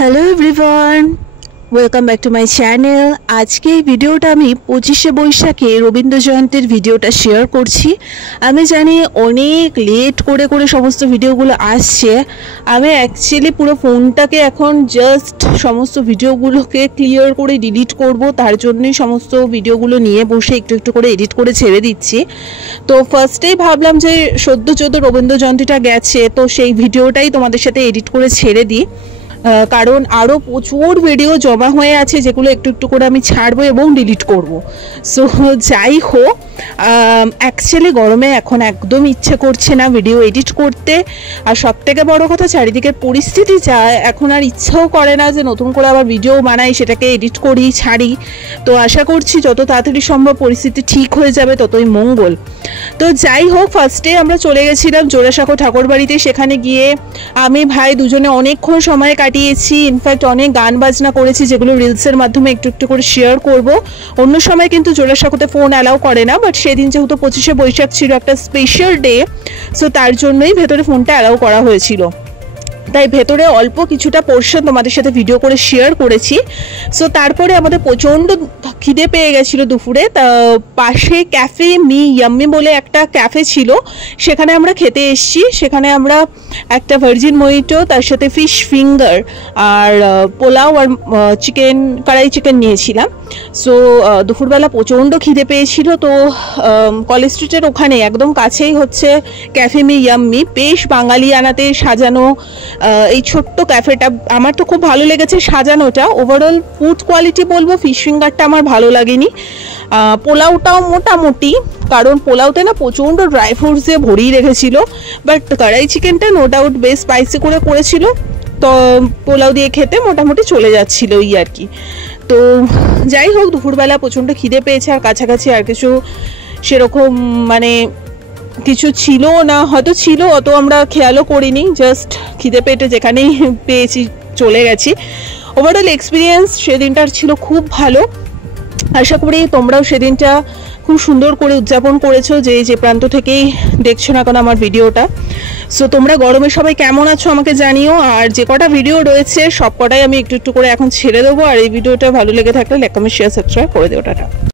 Hello everyone, welcome back to my channel. আজকে এই ভিডিওটা আমি 25শে বৈশাখে রবীন্দ্র জয়ন্তীর ভিডিওটা শেয়ার করছি। আমি জানি অনেক লেট করে সমস্ত ভিডিওগুলো আসছে। আমি অ্যাকচুয়ালি পুরো ফোনটাকে এখন জাস্ট সমস্ত ভিডিওগুলোকে ক্লিয়ার করে ডিলিট করব, তার জন্যই সমস্ত ভিডিওগুলো নিয়ে বসে একটু একটু করে এডিট করে ছেড়ে দিচ্ছি। তো ফার্স্টেই ভাবলাম যে সদ্য রবীন্দ্র জয়ন্তীটা গেছে, তো সেই ভিডিওটাই তোমাদের সাথে এডিট করে ছেড়ে দিই, কারণ আরও প্রচুর ভিডিও জমা হয়ে আছে যেগুলো একটু একটু করে আমি ছাড়বো এবং ডিলিট করব। সো যাই হোক, অ্যাকচুয়ালি গরমে এখন একদম ইচ্ছে করছে না ভিডিও এডিট করতে। আর সবথেকে বড় কথা, চারিদিকের পরিস্থিতি যা, এখন আর ইচ্ছাও করে না যে নতুন করে আবার ভিডিও বানাই, সেটাকে এডিট করি, ছাড়ি। তো আশা করছি যত তাড়াতাড়ি সম্ভব পরিস্থিতি ঠিক হয়ে যাবে ততই মঙ্গল। তো যাই হোক, ফার্স্টে আমরা চলে গেছিলাম জোড়াসাঁকো ঠাকুরবাড়িতে। সেখানে গিয়ে আমি ভাই দুজনে অনেকক্ষণ সময় কাটিয়েছি। ইনফ্যাক্ট অনেক গান বাজনা করেছি, যেগুলো রিলসের মাধ্যমে একটু একটু করে শেয়ার করব। অন্য সময় কিন্তু জোড়াসাঁকোতে ফোন অ্যালাউ করে না, বাট সেদিন যেহেতু 25শে বৈশাখ ছিল, একটা স্পেশাল ডে, সো তার জন্যই ভেতরে ফোনটা অ্যালাউ করা হয়েছিল। তাই ভেতরে অল্প কিছুটা পোর্শন তোমাদের সাথে ভিডিও করে শেয়ার করেছি। সো তারপরে আমাদের প্রচণ্ড খিদে পেয়ে গেছিলো দুপুরে। তা পাশে ক্যাফে মি ইয়াম্মি বলে একটা ক্যাফে ছিল, সেখানে আমরা খেতে এসেছি। সেখানে আমরা একটা ভার্জিন মোহিটো, তার সাথে ফিশ ফিঙ্গার আর পোলাও আর চিকেন, কড়াই চিকেন নিয়েছিলাম। সো দুপুরবেলা প্রচণ্ড খিদে পেয়েছিল। তো কলেজ স্ট্রিটের ওখানে একদম কাছেই হচ্ছে ক্যাফে মি ইয়াম্মি, বেশ বাঙালিয়ানাতে সাজানো এই ছোট্ট ক্যাফেটা। আমার তো খুব ভালো লেগেছে সাজানোটা। ওভারঅল ফুড কোয়ালিটি বলবো, ফিশ ফিঙ্গারটা আমার ভালো লাগেনি। পোলাওটাও মোটামুটি, কারণ পোলাওতে না প্রচণ্ড ড্রাই ফ্রুটস দিয়ে ভরিয়ে রেখেছিল। বাট কড়াই চিকেনটা নো ডাউট বেশ স্পাইসি করে করেছিল, তো পোলাও দিয়ে খেতে মোটামুটি চলে যাচ্ছিল এই আর কি। তো যাই হোক, দুপুরবেলা প্রচণ্ড খিদে পেয়েছে, আর কাছাকাছি আর কিছু সেরকম মানে কিছু ছিল না, হয়তো ছিল, অত আমরা খেয়ালও করিনি। জাস্ট খিদে পেটে যেখানেই পেয়েছি চলে গেছি। ওভারঅল এক্সপিরিয়েন্স সেদিনটার ছিল খুব ভালো। আশা করি তোমরাও সেদিনটা খুব সুন্দর করে উদযাপন করেছো, যে প্রান্ত থেকেই দেখছো না কেন আমার ভিডিওটা। সো তোমরা গরমে সবাই কেমন আছো আমাকে জানিও। আর যে কটা ভিডিও রয়েছে সব কটাই আমি একটু একটু করে এখন ছেড়ে দেবো। আর এই ভিডিওটা ভালো লেগে থাকলে লাইক, কমেন্ট, শেয়ার, সাবস্ক্রাইব করে দিও। টাটা।